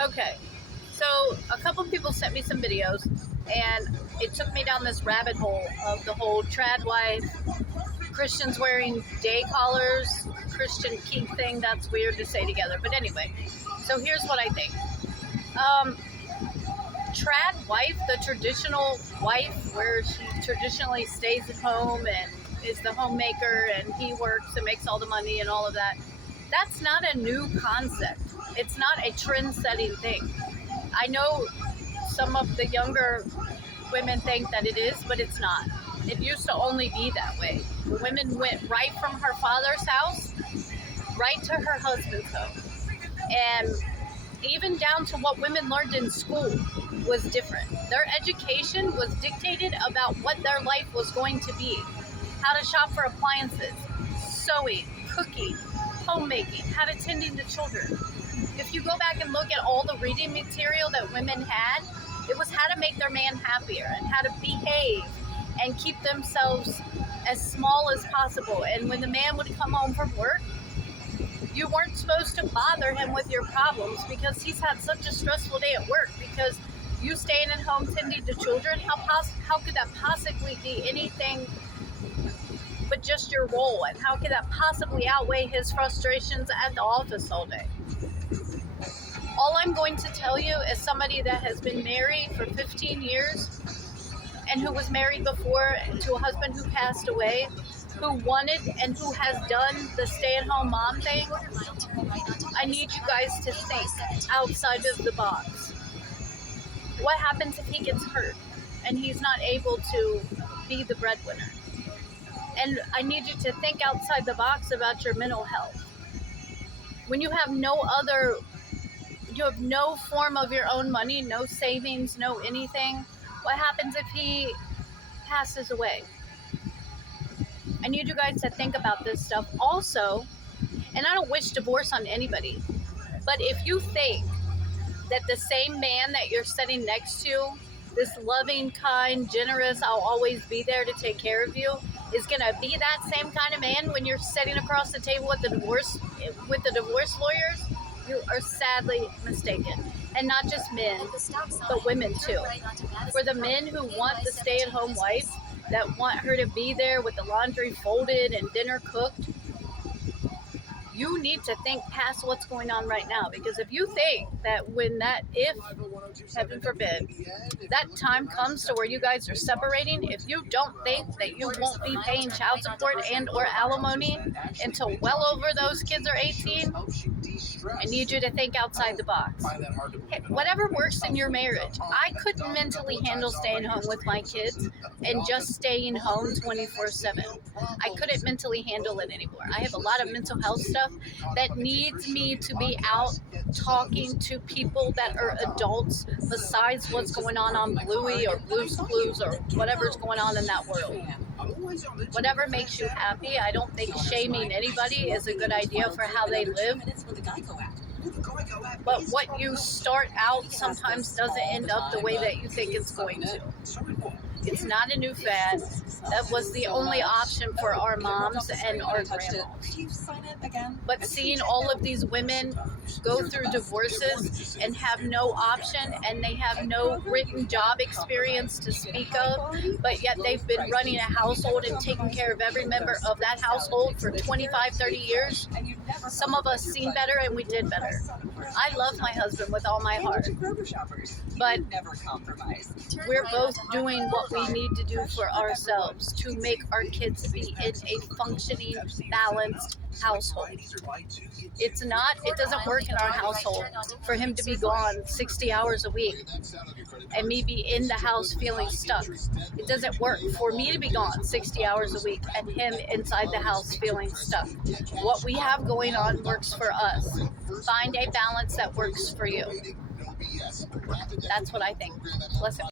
Okay, so a couple people sent me some videos, and it took me down this rabbit hole of the whole trad wife, Christians wearing day collars, Christian kink thing. That's weird to say together, but anyway. So here's what I think. Um, Trad wife, the traditional wife, where she traditionally stays at home and is the homemaker, and he works and makes all the money and all of that. That's not a new concept. It's not a trend-setting thing. I know some of the younger women think that it is, but it's not. It used to only be that way. Women went right from her father's house right to her husband's home. And even down to what women learned in school was different. Their education was dictated about what their life was going to be. How to shop for appliances, sewing, cooking, homemaking, how to tending to children. If you go back and look at all the reading material that women had, it was how to make their man happier and how to behave and keep themselves as small as possible. And when the man would come home from work, you weren't supposed to bother him with your problems because he's had such a stressful day at work, because you staying at home tending to children, how could that possibly be anything but just your role? And how could that possibly outweigh his frustrations at the office all day? All I'm going to tell you, as somebody that has been married for 15 years and who was married before to a husband who passed away, who wanted and who has done the stay-at-home mom thing, I need you guys to think outside of the box. What happens if he gets hurt and he's not able to be the breadwinner? And I need you to think outside the box about your mental health. When you have no form of your own money, no savings, no anything, what happens if he passes away? I need you guys to think about this stuff also. And I don't wish divorce on anybody, but if you think that the same man that you're sitting next to, this loving, kind, generous, I'll always be there to take care of you, is going to be that same kind of man when you're sitting across the table with the divorce lawyers, you are sadly mistaken. And not just men, but women too. For the men who want the stay-at-home wife, that want her to be there with the laundry folded and dinner cooked, you need to think past what's going on right now. Because if you think that if, heaven forbid, that time comes to where you guys are separating, if you don't think that you won't be paying child support and or alimony until well over those kids are 18, I need you to think outside the box. Hey, whatever works in your marriage. I couldn't mentally handle staying home with my kids and just staying home 24/7. I couldn't mentally handle it anymore. I have a lot of mental health stuff that needs me to be out talking to people that are adults besides what's going on Bluey or Blue's Clues or whatever's going on in that world. Whatever makes you happy. I don't think shaming anybody is a good idea for how they live. But what you start out sometimes doesn't end up the way that you think it's going to. It's not a new fad. That was the only option for our moms and our grandmas. But seeing all of these women go through divorces and have no option, and they have no written job experience to speak of, but yet they've been running a household and taking care of every member of that household for 25, 30 years. Some of us seen better and we did better. I love my husband with all my heart, but we're both doing what we need to do for ourselves to make our kids be in a functioning, balanced household. It doesn't work in our household for him to be gone 60 hours a week and me be in the house feeling stuck. It doesn't work for me to be gone 60 hours a week and him inside the house feeling stuck. What we have going on works for us. Find a balance that works for you. That's what I think. Listen.